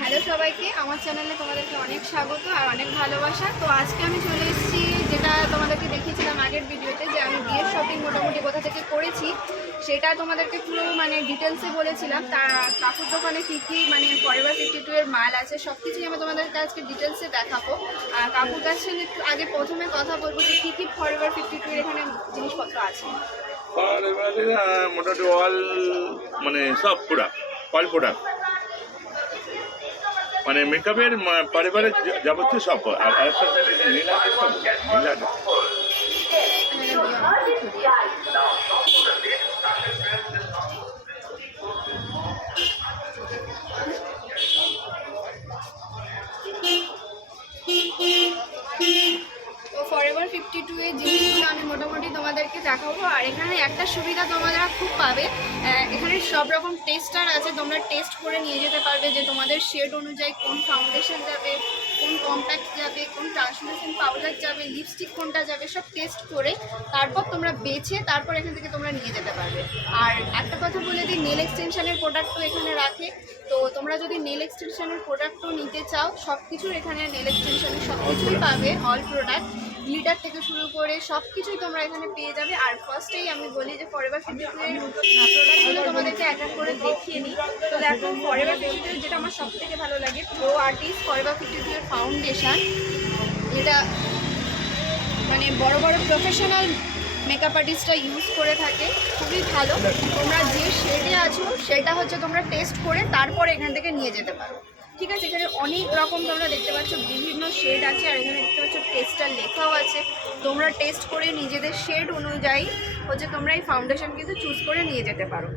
Hello সবাইকে, আমার চ্যানেলে তোমাদেরকে অনেক স্বাগত আর অনেক ভালোবাসা। তো আজকে আমি চলে এসেছি, যেটা তোমাদেরকে দেখিয়েছিলাম আগের ভিডিওতে যে আমি বিয়ের শপিং মোটামুটি কোথা থেকে করেছি, সেটা তোমাদেরকে পুরো মানে ডিটেলসে বলেছিলাম। তা কাপড় দোকানে কী কী মানে ফরএভার ফিফটি টু এর মাল আছে সব কিছুই আমি তোমাদেরকে আজকে ডিটেলসে দেখাবো। আর কাপড় কার সঙ্গে একটু আগে প্রথমে কথা বলব যে কী কী ফরএভার ফিফটি টু এর এখানে জিনিসপত্র আছে। মোটামুটি অল মানে সব প্রোডাক্ট অল প্রোডাক্ট মানে মেকআপের পারিবারিক যাবতীয় সব আর নীলা নীলা সুবিধা তোমরা খুব পাবে। এখানে সব রকম টেস্টার আছে, তোমরা টেস্ট করে নিয়ে যেতে পারবে যে তোমাদের শেড অনুযায়ী কোন ফাউন্ডেশন যাবে, কোন কম্প্যাক্ট যাবে, কোন ট্রান্সমিশন পাউডার যাবে লিপস্টিক কোনটা যাবে, সব টেস্ট করে তারপর তোমরা বেছে তারপর এখান থেকে তোমরা নিয়ে যেতে পারবে। আর একটা কথা বলে দিই নেল এক্সটেনশনের প্রোডাক্টও এখানে রাখে। তো তোমরা যদি নেল এক্সটেনশনের প্রোডাক্টও নিতে চাও সব কিছুর এখানে নেল এক্সটেনশনের সব কিছুই পাবে অল প্রোডাক্ট লিটার থেকে শুরু করে সব কিছুই তোমরা এখানে পেয়ে যাবে। আর ফার্স্টেই আমি বলি যে ফরএভার ফিফটি প্রোডাক্টগুলো তোমাদেরকে এক এক করে দেখিয়ে নিই তো দেখো ফরএভার ফিফটি যেটা আমার সব থেকে ভালো লাগে প্রো আর্টিস্ট ফরএভার ফিফটি এর ফাউন্ডেশন যেটা মানে বড় বড় প্রফেশনাল মেকআপ আর্টিস্টরা ইউজ করে থাকে, খুবই ভালো। তোমরা যে শেডে আছো, সেটা হচ্ছে তোমরা টেস্ট করে তারপরে এখান থেকে নিয়ে যেতে পারো। ঠিক আছে? এখানে অনেক রকম তোমরা দেখতে পাচ্ছ, বিভিন্ন শেড আছে, আর এখানে দেখতে পাচ্ছ টেস্টার লেখাও আছে। তোমরা টেস্ট করে নিজেদের শেড অনুযায়ী হচ্ছে তোমরা এই ফাউন্ডেশন কিন্তু চুজ করে নিয়ে যেতে পারো।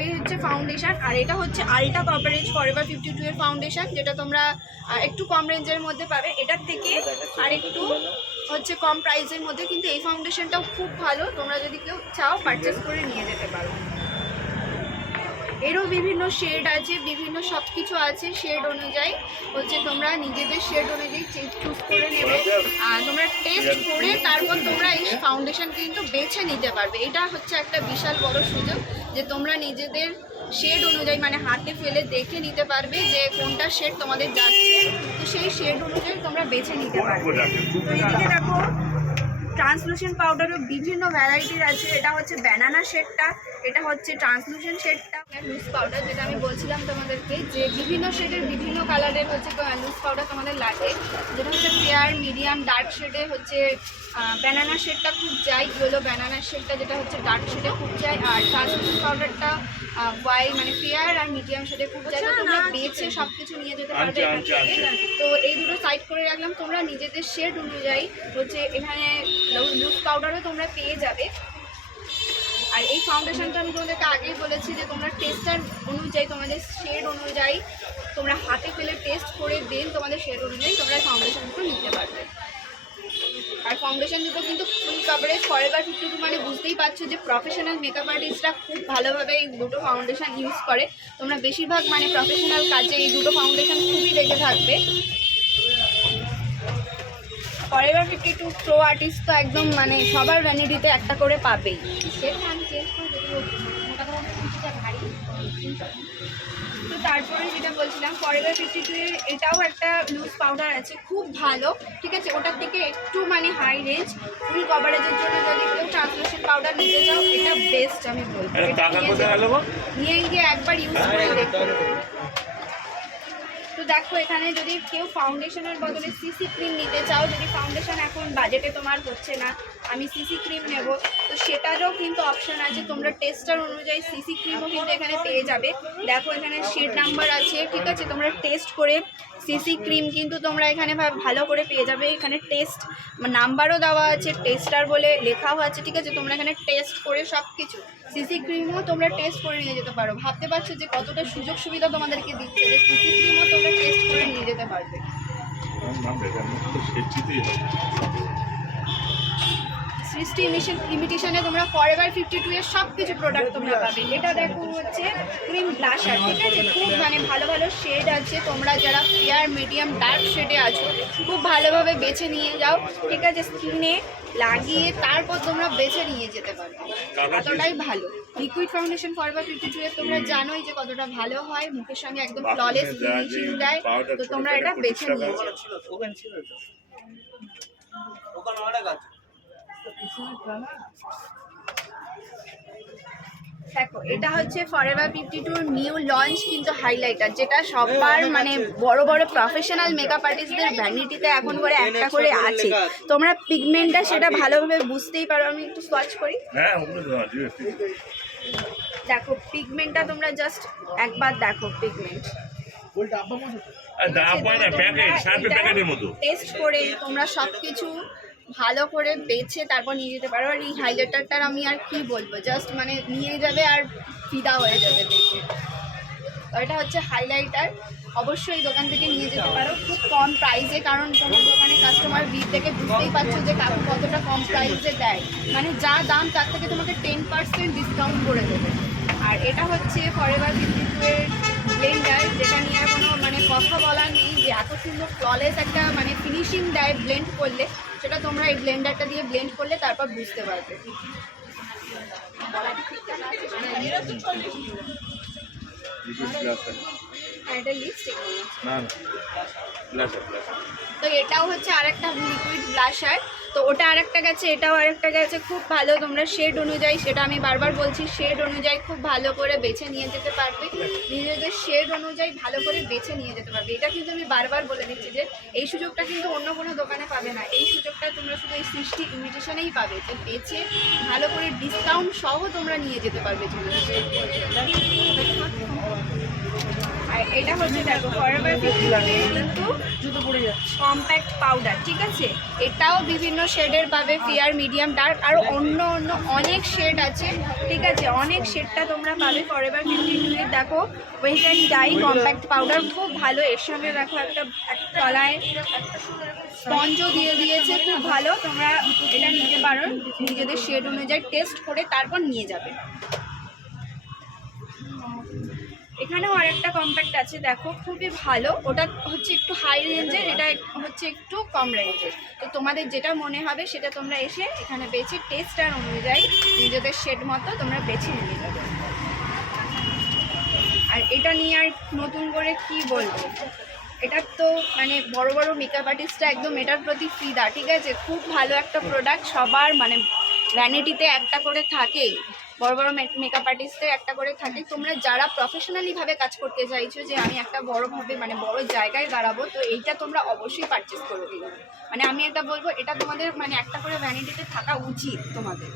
এই হচ্ছে ফাউন্ডেশন আর এটা হচ্ছে ultra coverage Forever fifty two এর ফাউন্ডেশন যেটা তোমরা একটু কম রেঞ্জের মধ্যে পাবে। এটার থেকে আর একটু হচ্ছে কম প্রাইসের মধ্যে, কিন্তু এই ফাউন্ডেশনটাও খুব ভালো। তোমরা যদি কেউ চাও পারচেস করে নিয়ে যেতে পারো। এরও বিভিন্ন শেড আছে, বিভিন্ন সব কিছু আছে শেড অনুযায়ী। হচ্ছে তোমরা নিজেদের শেড অনুযায়ী চুজ করে নেবে। আর তোমরা টেস্ট করে তারপর তোমরা এই ফাউন্ডেশন কিন্তু বেছে নিতে পারবে। এটা হচ্ছে একটা বিশাল বড় সুযোগ যে তোমরা নিজেদের শেড অনুযায়ী মানে হাতে ফেলে দেখে নিতে পারবে যে কোনটা শেড তোমাদের যাচ্ছে। তো সেই শেড অনুযায়ী তোমরা বেছে নিতে পারবে। তো দেখো ট্রান্সলুশন পাউডারও বিভিন্ন ভ্যারাইটির আছে। এটা হচ্ছে ব্যানানা শেডটা এটা হচ্ছে ট্রান্সলুশন শেডটা লুজ পাউডার যেটা আমি বলছিলাম তোমাদেরকে, যে বিভিন্ন শেডের বিভিন্ন কালারের হচ্ছে লুজ পাউডার তোমাদের লাগে। যেটা হচ্ছে ফেয়ার মিডিয়াম ডার্ক শেডে হচ্ছে ব্যানানা শেডটা খুব যাই ইয়েলো ব্যানানা শেডটা যেটা হচ্ছে ডার্ক শেডে খুব যায়। আর ট্রান্সলুশন পাউডারটা হোয়াইট মানে ফেয়ার আর মিডিয়াম শেডে খুব যায় তোমরা বেছে সব কিছু নিয়ে যেতে পারবে। আচ্ছা, এখান আচ্ছা, থেকে আচ্ছা। তো এই দুটো সাইড করে রাখলাম। তোমরা নিজেদের শেড অনুযায়ী হচ্ছে এখানে লুজ পাউডারও তোমরা পেয়ে যাবে। আর এই ফাউন্ডেশনটা আমি তোমাদেরকে আগেই বলেছি যে তোমরা টেস্টার অনুযায়ী তোমাদের শেড অনুযায়ী তোমরা হাতে পেলে টেস্ট করে দেন তোমাদের শেড অনুযায়ী তোমরা ফাউন্ডেশনগুলো নিতে পারবে। আর ফাউন্ডেশন দুটো কিন্তু full coverage Forever fifty two মানে বুঝতেই পারছ যে প্রফেশনাল মেকআপ আর্টিস্টরা খুব ভালোভাবে এই দুটো ফাউন্ডেশন ইউজ করে। তোমরা বেশিরভাগ মানে প্রফেশনাল কাজে এই দুটো ফাউন্ডেশন খুবই দেখে থাকবে। Forever fifty two pro artist তো একদম মানে সবার ভ্যানিটিতে একটা করে পাবেই। তারপরে যেটা বলছিলাম ফরেভার ফিফটি টু এর এটাও একটা লুজ পাউডার আছে খুব ভালো ঠিক আছে? ওটার থেকে একটু মানে হাই রেঞ্জ ফুল কভারেজের জন্য যদি কেউ ট্রান্সলেশন পাউডার নিতে চাও এটা বেস্ট আমি বলব। নিয়ে গিয়ে একবার ইউজ করে দেখো। তো দেখো, এখানে যদি কেউ ফাউন্ডেশনের বদলে সিসি ক্রিম নিতে চাও, যদি ফাউন্ডেশন এখন বাজেটে তোমার হচ্ছে না, আমি সিসি ক্রিম নেব। তো সেটারও কিন্তু অপশান আছে, তোমরা টেস্টার অনুযায়ী সিসি ক্রিমও কিন্তু এখানে পেয়ে যাবে। দেখো, এখানে শেড নাম্বার আছে, ঠিক আছে? তোমরা টেস্ট করে সিসি ক্রিম কিন্তু তোমরা এখানে ভালো করে পেয়ে যাবে। এখানে টেস্ট নাম্বারও দেওয়া আছে টেস্টার বলে লেখাও আছে, ঠিক আছে? তোমরা এখানে টেস্ট করে সব কিছু সিসি ক্রিমও তোমরা টেস্ট করে নিয়ে যেতে পারো। ভাবতে পারছ যে কতটা সুযোগ সুবিধা তোমাদেরকে দিচ্ছে যে সিসি ক্রিমও তোমরা টেস্ট করে নিয়ে যেতে পারবে। সৃষ্টি ইমিশন ইমিটেশনে তোমরা ফরএভার ফিফটি টু এর সব কিছু প্রোডাক্ট তোমরা পাবে। এটা দেখো হচ্ছে ক্রিম ব্লাশার ঠিক আছে? খুব মানে ভালো ভালো শেড আছে। তোমরা যারা ফেয়ার মিডিয়াম ডার্ক শেডে আছো খুব ভালোভাবে বেছে নিয়ে যাও ঠিক আছে? স্কিনে লাগিয়ে তারপর তোমরা বেছে নিয়ে যেতে পারো। এতটাই ভালো। Liquid foundation Forever fifty two এর তোমরা জানোই যে কতটা ভালো হয়। মুখের সঙ্গে একদম ফ্ললেস ফিনিশিং দেয়। তো তোমরা এটা বেছে নিয়ে ওখানে ছিল ওখানে অনেক আছে। এটা হচ্ছে Forever fifty two new launch কিন্তু হাইলাইটার যেটা সবার মানে বড় বড় প্রফেশনাল মেকআপ আর্টিস্টদের ভ্যানিটিতে এখন করে একটা করে আছে। তোমরা পিগমেন্টটা সেটা ভালোভাবে বুঝতেই পারো আমি একটু সোয়াচ করি। হ্যাঁ। দেখো পিগমেন্টটা তোমরা জাস্ট একবার দেখো পিগমেন্ট টেস্ট করে তোমরা সব কিছু ভালো করে বেছে তারপর নিয়ে যেতে পারো। আর এই হাইলাইটারটার আমি আর কি বলব? জাস্ট মানে নিয়ে যাবে আর ফিদা হয়ে যাবে দেখে। তো এটা হচ্ছে হাইলাইটার অবশ্যই দোকান থেকে নিয়ে যেতে পারো। খুব কম প্রাইসে কারণ তোমার দোকানে কাস্টমার ভিড় থেকে বুঝতেই পারছ যে কাকু কতটা কম প্রাইসে দেয়। মানে যা দাম, তার থেকে তোমাকে টেন পার্সেন্ট ডিসকাউন্ট করে দেবে। আর এটা হচ্ছে ফরএভার ফিফটি টু এর ব্লেন্ডার যেটা নিয়ে কোনো মানে কথা বলার নেই যে এত সুন্দর ফ্ললেস একটা মানে ফিনিশিং দেয় ব্লেন্ড করলে। সেটা তোমরা এই ব্লেন্ডারটা দিয়ে ব্লেন্ড করলে তারপর বুঝতে পারবে। ঠিক গ্লাস আর এটা লিপস্টিক না না। গ্লাস তো এটাও হচ্ছে আরেকটা লিকুইড ব্লাশার তো ওটা আরেকটা গেছে এটাও আরেকটা গেছে। খুব ভালো তোমরা শেড অনুযায়ী সেটা আমি বারবার বলছি শেড অনুযায়ী খুব ভালো করে বেছে নিয়ে যেতে পারবে। নিজেদের শেড অনুযায়ী ভালো করে বেছে নিয়ে যেতে পারবে। এটা কিন্তু আমি বারবার বলে দিচ্ছি যে এই সুযোগটা কিন্তু অন্য কোনো দোকানে পাবে না। এই সুযোগটা তোমরা শুধু এই সৃষ্টি ইমিটেশনেই পাবে যে বেছে ভালো করে ডিসকাউন্ট সহ তোমরা নিয়ে যেতে পারবে। আর এটা হচ্ছে দেখো ফরএভার কিন্তু কম্প্যাক্ট পাউডার ঠিক আছে? এটাও বিভিন্ন শেডের পাবে ফিয়ার মিডিয়াম ডার্ক আর অন্য অন্য অনেক শেড আছে, ঠিক আছে? অনেক শেডটা তোমরা পাবে ফরএভার ফিফটি টু এর। দেখো ওয়েট ডাই কম্প্যাক্ট পাউডার খুব ভালো। এর সঙ্গে দেখো একটা একটা তলায় স্পঞ্জও দিয়ে দিয়েছে, খুব ভালো। তোমরা এটা নিতে পারো, নিজেদের শেড অনুযায়ী টেস্ট করে তারপর নিয়ে যাবে। এখানেও আরেকটা কম্প্যাক্ট আছে, দেখো, খুবই ভালো। ওটা হচ্ছে একটু হাই রেঞ্জের এটা হচ্ছে একটু কম রেঞ্জের তো তোমাদের যেটা মনে হবে সেটা তোমরা এসে এখানে বেছে টেস্ট আর অনুযায়ী নিজেদের শেড মতো তোমরা বেছে নিয়ে যাবে আর এটা নিয়ে আর নতুন করে কি বলব? এটার তো মানে বড় বড় মেকআপ আর্টিস্টরা একদম এটার প্রতি ফিদা, ঠিক আছে? খুব ভালো একটা প্রোডাক্ট সবার মানে ভ্যানিটিতে একটা করে থাকেই। বড় বড় মেকআপ আর্টিস্টের একটা করে থাকে। তোমরা যারা প্রফেশনালি ভাবে কাজ করতে চাইছো যে আমি একটা বড়ভাবে মানে বড় জায়গায় দাঁড়াবো তো এইটা তোমরা অবশ্যই পারচেস করো কিন্তু মানে আমি এটা বলব, এটা তোমাদের মানে একটা করে ভ্যানিটিতে থাকা উচিত তোমাদের।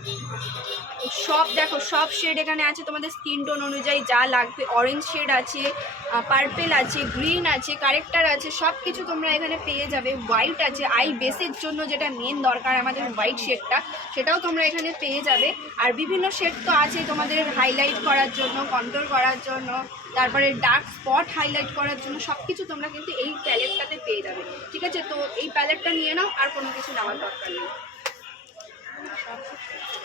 সব দেখো, সব শেড এখানে আছে। তোমাদের স্কিন টোন অনুযায়ী যা লাগবে অরেঞ্জ শেড আছে পার্পেল আছে গ্রিন আছে কারেক্টার আছে সব কিছু তোমরা এখানে পেয়ে যাবে। হোয়াইট আছে আই বেসের জন্য যেটা মেন দরকার আমাদের হোয়াইট শেডটা সেটাও তোমরা এখানে পেয়ে যাবে। আর বিভিন্ন শেড তো আছে তোমাদের হাইলাইট করার জন্য কন্ট্রোল করার জন্য, তারপরে ডার্ক স্পট হাইলাইট করার জন্য সব কিছু তোমরা কিন্তু এই প্যালেটটাতে পেয়ে যাবে। ঠিক আছে? তো এই প্যালেটটা নিয়ে নাও, আর কোনো কিছু নেওয়ার দরকার নেই।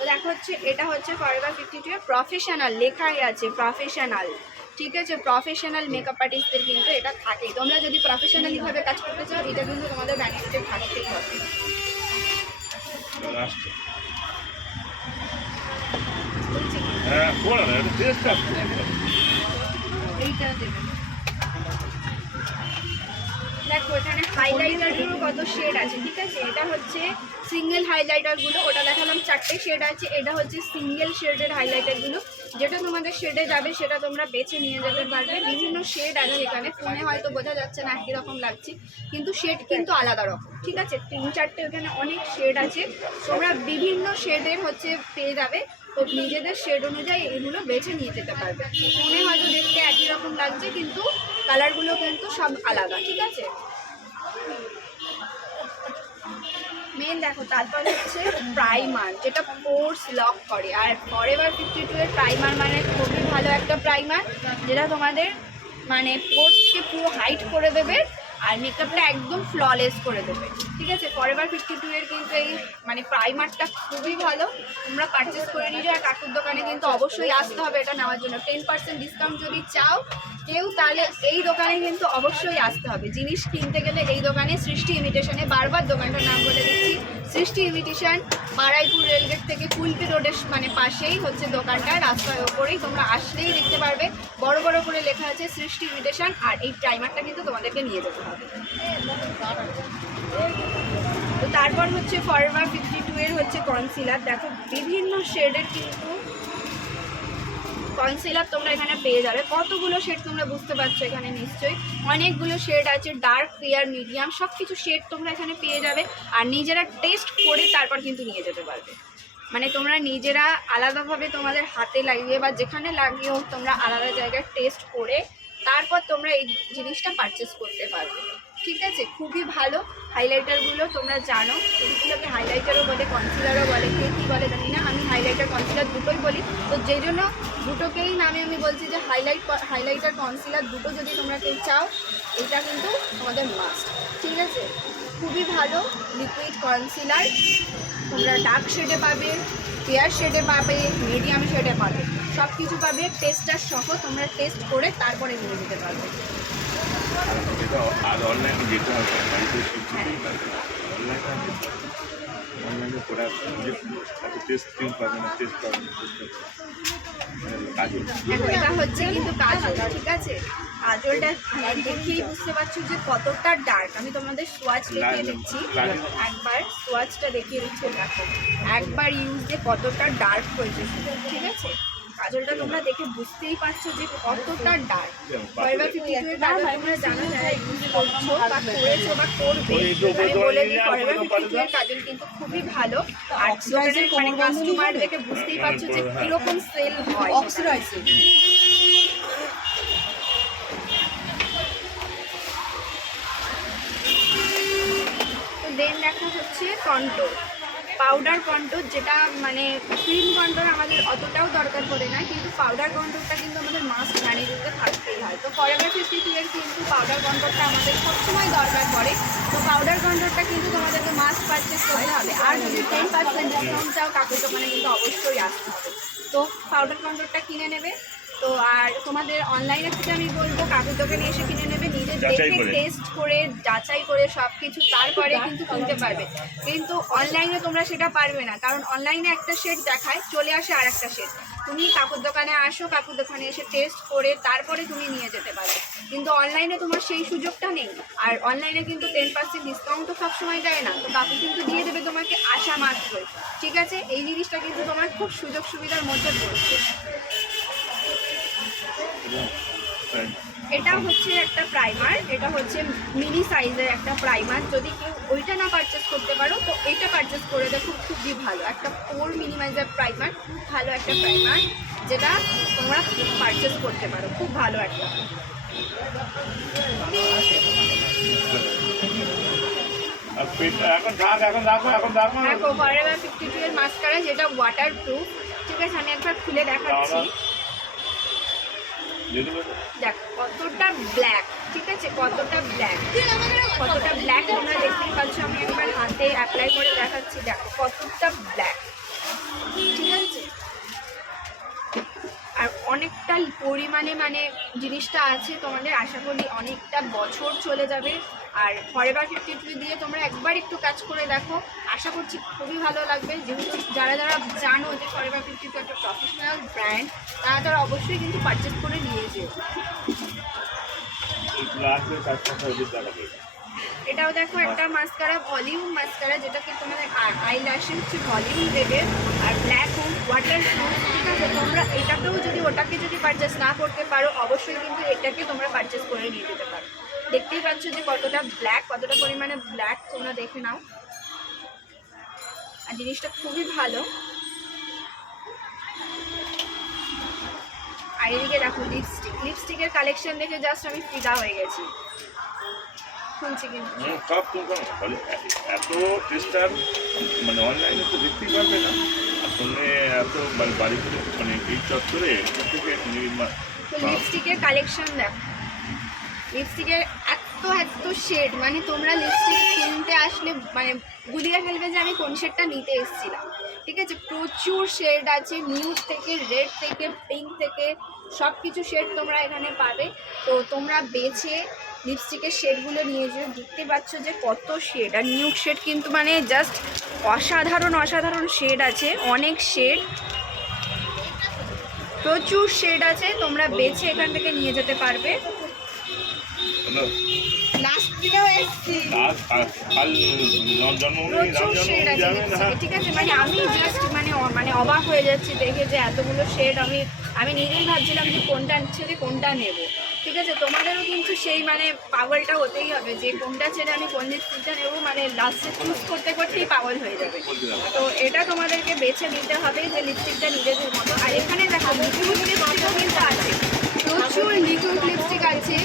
দেখো হচ্ছে, এটা হচ্ছে ফরএভার ফিফটি টু প্রফেশনাল লেখাই আছে প্রফেশনাল ঠিক আছে? প্রফেশনাল মেকআপ আর্টিস্টদের কিন্তু এটা থাকে। তোমরা যদি প্রফেশনালি ভাবে কাজ করতে চাও, এটা কিন্তু তোমাদের ব্যানিটিতে থাকতেই হবে? হ্যাঁ পড়া না এটা টেস্ট দেখো, এখানে হাইলাইটারগুলো কত শেড আছে, ঠিক আছে? এটা হচ্ছে সিঙ্গেল হাইলাইটারগুলো ওটা দেখালাম, চারটে শেড আছে। এটা হচ্ছে সিঙ্গেল শেডের হাইলাইটারগুলো যেটা তোমাদের শেডে যাবে, সেটা তোমরা বেছে নিয়ে যেতে পারবে। বিভিন্ন শেড আছে এখানে ফোনে হয়তো বোঝা যাচ্ছে না একই লাগছে, কিন্তু শেড কিন্তু আলাদা রকম, ঠিক আছে? তিন চারটে এখানে অনেক শেড আছে। তোমরা বিভিন্ন শেডের হচ্ছে পেয়ে যাবে। তো নিজেদের শেড অনুযায়ী এগুলো বেছে নিয়ে যেতে পারবে। ফোনে হয়তো দেখতে একই রকম লাগছে, কিন্তু কালারগুলো কিন্তু সব আলাদা, ঠিক আছে? মেন দেখো, তারপর হচ্ছে প্রাইমার যেটা পোর্স লক করে। আর ফরএভার ফিফটি টু এর প্রাইমার মানে খুবই ভালো একটা প্রাইমার যেটা তোমাদের মানে পোর্সকে পুরো হাইট করে দেবে আর মেকআপটা একদম ফ্ললেস করে দেবে। ঠিক আছে? ফরেভার ফিফটি টু এর কিন্তু এই মানে প্রাইমারটা খুবই ভালো। তোমরা পারচেস করে নিয়ে যাও কাকুর দোকানে কিন্তু অবশ্যই আসতে হবে এটা নেওয়ার জন্য। টেন পার্সেন্ট ডিসকাউন্ট যদি চাও, কেউ তাহলে এই দোকানে কিন্তু অবশ্যই আসতে হবে। জিনিস কিনতে গেলে এই দোকানে সৃষ্টি ইমিটেশনে বারবার দোকানটার নাম বলে দিচ্ছি। সৃষ্টি ইমিটেশন বারাইপুর রেলগেট থেকে কুলপি রোডের মানে পাশেই হচ্ছে দোকানটা, রাস্তার ওপরেই। তোমরা আসলেই দেখতে পারবে। বড় বড় করে লেখা আছে সৃষ্টি ইমিটেশন আর এই টাইমারটা কিন্তু তোমাদেরকে নিয়ে যেতে হবে। তো তারপর হচ্ছে ফরএভার ফিফটি টু এর হচ্ছে কনসিলার দেখো, বিভিন্ন শেডের কিন্তু কনসিলার তোমরা এখানে পেয়ে যাবে। কতগুলো শেড তোমরা বুঝতে পারছ এখানে নিশ্চয়ই? অনেকগুলো শেড আছে ডার্ক ক্লিয়ার মিডিয়াম সব কিছু শেড তোমরা এখানে পেয়ে যাবে আর নিজেরা টেস্ট করে তারপর কিন্তু নিয়ে যেতে পারবে। মানে তোমরা নিজেরা আলাদাভাবে তোমাদের হাতে লাগিয়ে বা যেখানে লাগিয়েও তোমরা আলাদা জায়গায় টেস্ট করে তারপর তোমরা এই জিনিসটা পারচেস করতে পারবে। ঠিক আছে? খুবই ভালো। হাইলাইটারগুলো তোমরা জানো। এগুলোকে হাইলাইটারও বলে কনসিলারও বলে, কে কী বলে জানি না। হাইলাইটার কনসিলার দুটোই বলি। তো যেই জন্য দুটোকেই নামে আমি বলছি যে হাইলাইট হাইলাইটার কনসিলার দুটো যদি তোমরা কেউ চাও এটা কিন্তু তোমাদের মাস্ট ঠিক আছে? খুবই ভালো লিকুইড কনসিলার তোমরা ডার্ক শেডে পাবে ফেয়ার শেডে পাবে মিডিয়াম শেডে পাবে। সব কিছু পাবে টেস্টার সহ তোমরা টেস্ট করে তারপরে নিয়ে যেতে পারবে। এটা আর অনলাইনে যেতে হবে অনলাইনে প্রোডাক্ট তাকে টেস্ট ক্রিম পাবে না টেস্ট পাবে না এটা হচ্ছে কিন্তু কাজল ঠিক আছে? কাজলটা দেখেই বুঝতে পারছ যে কতটা ডার্ক আমি তোমাদের সোয়াচ দেখিয়ে দিচ্ছি। একবার সোয়াচটা দেখিয়ে দিচ্ছি দেখো। একবার ইউজ দিয়ে কতটা ডার্ক হয়েছে ঠিক আছে? কাজলটা তোমরা দেখে বুঝতেই পারছ যে কতটা ডার্ক ফরএভার ফিফটি কাজল তোমরা জানো যারা ইউজ করছ বা করেছ বা করবে। আমি বলে দিই ফরএভার ফিফটি কাজল কিন্তু খুবই ভালো। আর দোকানের মানে কাস্টমার দেখে বুঝতেই পারছ যে কীরকম সেল হয়। অক্সিডাইজিং দেন দেখা হচ্ছে কন্টোর পাউডার কন্টোর যেটা মানে ক্রিম কন্টোর আমাদের অতটাও দরকার পড়ে না, কিন্তু পাউডার কন্টোরটা কিন্তু আমাদের মাস্ক ভ্যানিটিতে থাকতেই হয়। তো টু এর কিন্তু পাউডার কন্টোরটা আমাদের সবসময় দরকার পড়ে। তো পাউডার কন্টোরটা কিন্তু তোমাদেরকে মাস্ক পারচেস করতে হবে। আর যদি টেন পার্সেন্ট ডিসকাউন্ট চাও কাকুর দোকানে কিন্তু অবশ্যই আসতে হবে। তো পাউডার কন্টোরটা কিনে নেবে। তো আর তোমাদের অনলাইনে থেকে আমি বলব কাকুর দোকানে এসে কিনে টেস্ট করে। যাচাই করে সব কিছু তারপরে কিন্তু কিনতে পারবে। কিন্তু অনলাইনে তোমরা সেটা পারবে না। কারণ অনলাইনে একটা শেড দেখায় চলে আসে আর একটা শেড তুমি কাকুর দোকানে আসো কাকুর দোকানে এসে টেস্ট করে তারপরে তুমি নিয়ে যেতে পারবে। কিন্তু অনলাইনে তোমার সেই সুযোগটা নেই। আর অনলাইনে কিন্তু টেন পার্সেন্ট ডিসকাউন্টও সবসময় দেয় না। তো কাকু কিন্তু দিয়ে দেবে তোমাকে আসা মাত্রই। ঠিক আছে? এই জিনিসটা কিন্তু তোমার খুব সুযোগ সুবিধার মধ্যে পড়ছে। এটা হচ্ছে একটা প্রাইমার এটা হচ্ছে মিনি সাইজের একটা প্রাইমার যদি কেউ ওইটা না পারচেস করতে পারো তো এটা পারচেস করে দেখো খুবই ভালো। একটা পোর মিনিমাইজার প্রাইমার খুব ভালো একটা প্রাইমার যেটা তোমরা পারচেস করতে পারো। খুব ভালো একটা। এখন এখন এখন দেখো ফিফটি টু এর মাস্কারা যেটা ওয়াটার প্রুফ ঠিক আছে? আমি একবার খুলে দেখাচ্ছি। দেখ। কতটা ব্ল্যাক ঠিক আছে, কতটা ব্ল্যাক কতটা ব্ল্যাক তোমরা দেখতেই পাচ্ছ। আমি একবার হাতে অ্যাপ্লাই করে দেখাচ্ছি। দেখো, কতটা ব্ল্যাক ঠিক আর অনেকটা পরিমাণে মানে জিনিসটা আছে তোমাদের আশা করি অনেকটা বছর চলে যাবে। আর ফরেভার ফিফটি টু দিয়ে তোমরা একবার একটু কাজ করে দেখো। আশা করছি খুবই ভালো লাগবে। যেহেতু যারা যারা জানো যে ফরেভার ফিফটি টু একটা প্রফেশনাল ব্র্যান্ড তারা তারা অবশ্যই কিন্তু পারচেস করে নিয়ে যেও। এটাও দেখো একটা মাস্কারা ভলিউম মাস্কারা যেটা কি তোমাদের আই ল্যাশে হচ্ছে ভলিউম দেবে আর ব্ল্যাক হোম ওয়াটার ঠিক আছে? তোমরা এটাকেও যদি, ওটাকে যদি পারচেস না করতে পারো, অবশ্যই কিন্তু এটাকে তোমরা পারচেস করে নিয়ে যেতে পারো। দেখতেই পাচ্ছ যে কতটা ব্ল্যাক কতটা পরিমাণে ব্ল্যাক তোমরা দেখে নাও। আর জিনিসটা খুবই ভালো। আর এদিকে দেখো লিপস্টিক লিপস্টিকের কালেকশন দেখে জাস্ট আমি ফিদা হয়ে গেছি। শুনছি কিন্তু। সব এত টেস্টার মানে অনলাইনে তো দেখতেই পারবে না। ফোনে এত বাড়িতে মানে এই চত্বরে লিপস্টিকের কালেকশন দেখো। লিপস্টিকের এত এত শেড মানে তোমরা লিপস্টিক কিনতে আসলে মানে গুলিয়ে ফেলবে যে আমি কোন শেডটা নিতে এসেছিলাম। ঠিক আছে? প্রচুর শেড আছে নিউড থেকে রেড থেকে পিঙ্ক থেকে সব কিছু শেড তোমরা এখানে পাবে। তো তোমরা বেছে লিপস্টিকের শেডগুলো নিয়ে নিয়েছে দেখতে পাচ্ছ যে কত শেড আর নিউক শেড কিন্তু মানে জাস্ট অসাধারণ অসাধারণ শেড আছে অনেক শেড প্রচুর শেড আছে তোমরা বেছে এখান থেকে নিয়ে যেতে পারবে। ঠিক আছে মানে আমি জাস্ট মানে মানে অবাক হয়ে যাচ্ছি দেখে যে এতগুলো শেড আমি আমি নিজেই ভাবছিলাম যে কোনটা ছেড়ে কোনটা নেব। ঠিক আছে, তোমাদেরও কিন্তু সেই মানে পাগলটা হতেই হবে। যে কোনটা ছেড়ে আমি কোন স্কুলটা নেব মানে লাস্টে চুজ করতে করতেই পাগল হয়ে যাবে। তো এটা তোমাদেরকে বেছে নিতে হবে যে লিপস্টিকটা নিজেদের মতো। আর এখানে দেখো লিপস্টিকও কিন্তু আছে। প্রচুর লিকুইড লিপস্টিক আছে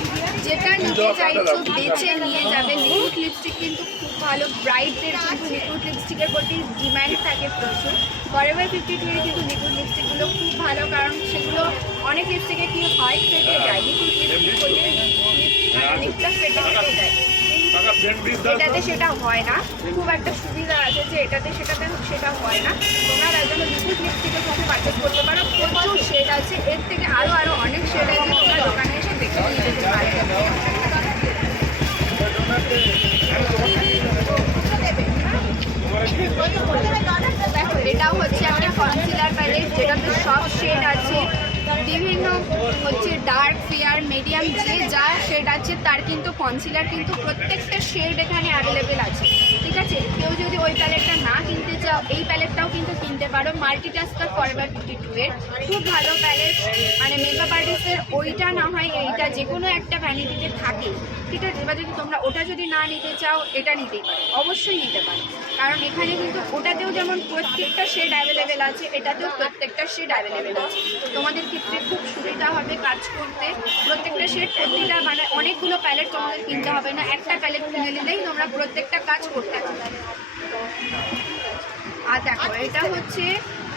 যেটা নিতে চাইছো বেছে নিয়ে যাবে। লিকুইড লিপস্টিক কিন্তু খুব ভালো ব্রাইটদের কিন্তু লিকুইড লিপস্টিকের প্রতি ডিম্যান্ড থাকে প্রচুর। ফরেভার ফিফটি টু কিন্তু লিকুইড লিপস্টিকগুলো খুব ভালো কারণ সেগুলো অনেক লিপস্টিকে কি হয় ফেটে যায়। লিকুইড লিপস্টিক করলে লিপটা ফেটে ফেটে যায়। এটাতে সেটা হয় না। খুব একটা সুবিধা আছে যে এটাতে সেটাতে সেটা হয় না। তোমরা জন্য লিকুইড লিপস্টিকের সাথে পারচেস করতে পারো। প্রচুর শেড আছে। এর থেকে আরও আরও অনেক শেড আছে তোমরা দোকানে এসে দেখে নিয়ে যেতে দেখো এটাও হচ্ছে একটা কনসিলার প্যালেট যেটাতে সব শেড আছে। বিভিন্ন হচ্ছে ডার্ক ফেয়ার মিডিয়াম যে যা শেড আছে, তার কিন্তু কনসিলার কিন্তু প্রত্যেকটা শেড এখানে অ্যাভেলেবেল আছে। ঠিক আছে? কেউ যদি ওই প্যালেটটা না কিনতে চাও, এই প্যালেটটাও কিন্তু কিনতে পারো। মাল্টিটাস্কার ফরবার ফিফটি টু এর খুব ভালো প্যালেট। মানে মেকআপ আর্টিস্টের ওইটা না হয়, এইটা যে কোনো একটা ভ্যানিটিতে থাকে। ঠিক আছে? এবার যদি তোমরা ওটা যদি না নিতে চাও, এটা নিতেই পারো। অবশ্যই নিতে পারো। কারণ এখানে কিন্তু ওটাতেও যেমন প্রত্যেকটা শেড অ্যাভেলেবেল আছে, এটাতেও প্রত্যেকটা শেড অ্যাভেলেবেল আছে। তোমাদের ক্ষেত্রে খুব সুবিধা হবে কাজ করতে। প্রত্যেকটা শেড প্রতিটা মানে অনেকগুলো প্যালেট তোমাদের কিনতে হবে না। একটা প্যালেট কিনে নিলেই তোমরা প্রত্যেকটা কাজ করতে আর দেখো, এটা হচ্ছে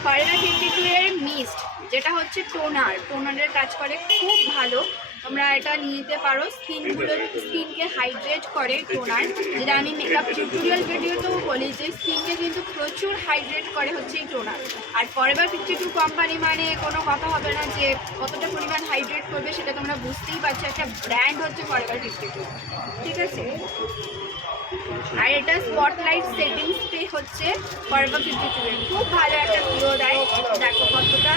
ফরেনা ফিফটি টু এর মিস্ট যেটা হচ্ছে টোনার। টোনারের কাজ করে খুব ভালো। তোমরা এটা নিয়ে নিতে পারো। স্কিনগুলো, স্কিনকে হাইড্রেট করে টোনার। যেটা আমি মেকআপ টিউটোরিয়াল ভিডিওতেও বলি যে স্কিনকে কিন্তু প্রচুর হাইড্রেট করে হচ্ছে এই টোনার। আর ফরেভার ফিফটি টু কোম্পানি মানে কোনো কথা হবে না যে কতটা পরিমাণ হাইড্রেট করবে সেটা তোমরা বুঝতেই পারছ। একটা ব্র্যান্ড হচ্ছে ফরেভার ফিফটি টু ঠিক আছে? আর এটা স্পটলাইট সেটিং স্প্রে হচ্ছে ফরভার ফিফটি টু খুব ভালো একটা গ্লো দেয়। দেখো কতটা।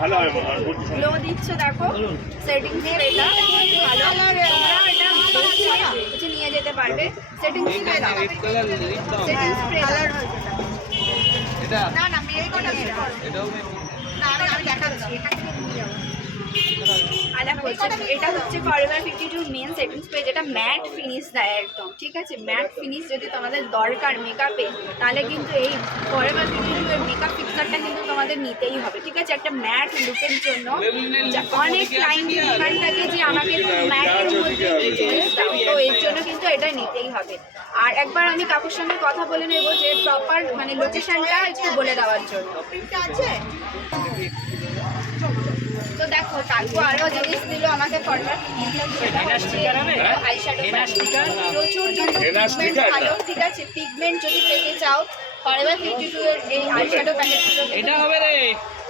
ভালো হয় গ্লো দিচ্ছে দেখো। সেটিং স্প্রেটা ভালো। তোমরা এটা হচ্ছে নিয়ে যেতে পারবে। সেটিং স্প্রে সেটিং স্প্রে না না মেয়ে কোটা না আমি দেখাচ্ছি। আর দেখো হচ্ছে- এটা হচ্ছে Forever fifty two men setting spray যেটা ম্যাট ফিনিশ দেয় একদম ঠিক আছে? ম্যাট ফিনিশ যদি তোমাদের দরকার মেকআপে তাহলে কিন্তু এই ফরএভার ফিফটি টু এর মেকআপ ফিক্সারটা কিন্তু তোমাদের নিতেই হবে ঠিক আছে? একটা ম্যাট লুকের জন্য। যা- অনেক ক্লাইন্ট ডিমান্ড থাকে যে আমাকে ম্যাটের মধ্যে ফিনিশ দাও। তো এর জন্য কিন্তু এটা নিতেই হবে। আর একবার আমি কাকুর সঙ্গে কথা বলে নেব যে প্রপার মানে লোকেশনটা একটু বলে দেওয়ার জন্য। তো দেখো কাকু আরও জিনিস দিল আমাকে কর্নার প্রচুর কিন্তু ভালো ঠিক আছে পিগমেন্ট যদি পেতে চাও ফরএভার ফিফটি টু এর এই আইশ্যাডো প্যালেটগুলো এটা হবে রে।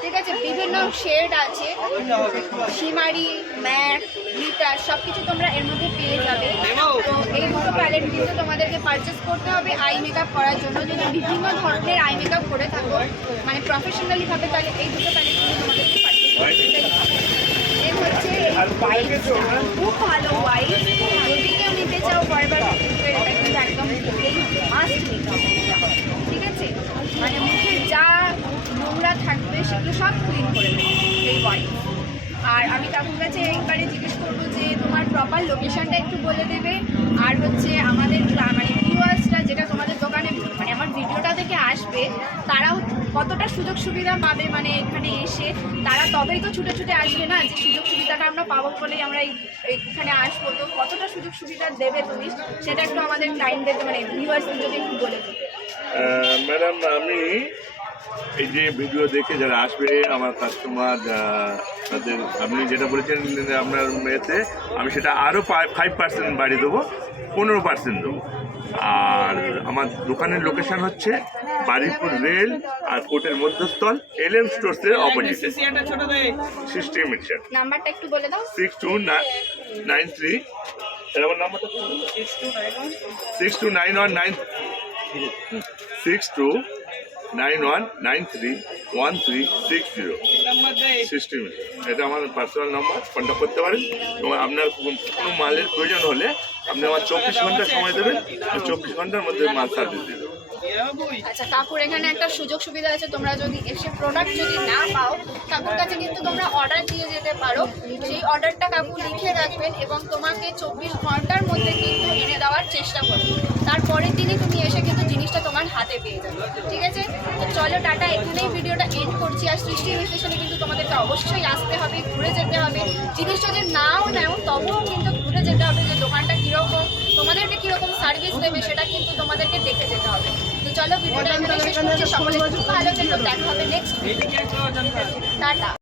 ঠিক আছে বিভিন্ন শেড আছে। শিমারি ম্যাট গ্লিটার সব কিছু তোমরা এর মধ্যে পেয়ে যাবে। তো এই দুটো প্যালেট কিন্তু তোমাদেরকে পারচেস করতে হবে আই মেকআপ করার জন্য। যদি বিভিন্ন ধরনের আই মেকআপ করে থাকো মানে প্রফেশনালি ভাবে তাহলে এই দুটো প্যালেট কিন্তু তোমাদেরকে হচ্ছে খুব ভালো হোয়াইট যদি নিতে চাও বারবার কিন্তু একদম ঠিক আছে মানে মুখের যা নোংরা থাকবে সেগুলো সব ক্লিন করে দেবে আর আমি কাকুর কাছে এইবারে জিজ্ঞেস করব যে তোমার প্রপার লোকেশনটা একটু বলে দেবে। আর হচ্ছে আমাদের মানে ভিউয়ার্সরা যেটা তোমাদের দোকানে মানে আমার ভিডিওটা থেকে আসবে তারাও কতটা সুযোগ সুবিধা পাবে মানে এখানে এসে? তারা তবেই তো ছুটে ছুটে আসবে না? যে সুযোগ সুবিধাটা আমরা পাবো বলেই আমরা এখানে আসব। তো কতটা সুযোগ সুবিধা দেবে তুমি? সেটা একটু আমাদের ক্লাইন্টদেরকে মানে ভিউয়ার্সদের যদি একটু বলে ম্যাডাম আমি এই যে ভিডিও দেখে যারা আসবে, আমার কাস্টমার তাদের, আপনি যেটা বলেছেন, আপনার মেয়েতে আমি সেটা আরও ফাইভ পার্সেন্ট বাড়িয়ে দেবো, পনেরো পার্সেন্ট দেবো। আর আমার দোকানের লোকেশন হচ্ছে বাড়িপুর রেল আর কোর্টের মধ্যস্থল এল এম স্টোর্সের অপোজিটে সিস্টেম মিক্সার নাম্বারটা একটু বলে দাও। সিক্স টু নাইন থ্রি নাম্বারটা? Six two nine one nine six two nine one nine three one three six zero system এটা আমার পার্সোনাল নাম্বার কন্ট্যাক্ট করতে পারেন। এবং আপনার কোনো মালের প্রয়োজন হলে আপনি আমার চব্বিশ ঘণ্টা সময় দেবেন। চব্বিশ ঘণ্টার মধ্যে মাল সার্ভিস দিয়ে দেবো আচ্ছা কাকুর এখানে একটা সুযোগ সুবিধা আছে। তোমরা যদি এসে প্রোডাক্ট যদি না পাও কাকুর কাছে কিন্তু তোমরা অর্ডার দিয়ে যেতে পারো। সেই অর্ডারটা কাকু লিখে রাখবেন এবং তোমাকে চব্বিশ ঘণ্টার মধ্যে কিন্তু এনে দেওয়ার চেষ্টা করবে তারপরের দিনে তুমি এসে কিন্তু জিনিসটা তোমার হাতে পেয়ে যাবে, ঠিক আছে? তো চলো টাটা, এখানেই ভিডিওটা এন্ড করছি। আর সৃষ্টি বিশ্লেষণে কিন্তু তোমাদেরকে অবশ্যই আসতে হবে, ঘুরে যেতে হবে। জিনিসটা যে নাও নেও, তবুও কিন্তু ঘুরে যেতে হবে যে দোকানটা কীরকম, তোমাদেরকে কীরকম সার্ভিস দেবে সেটা কিন্তু তোমাদেরকে দেখে যেতে হবে। তো চলো, ভিডিওটা এখানে শেষ করছি। সকলে খুব ভালো থেকো, দেখা হবে নেক্সট টাটা।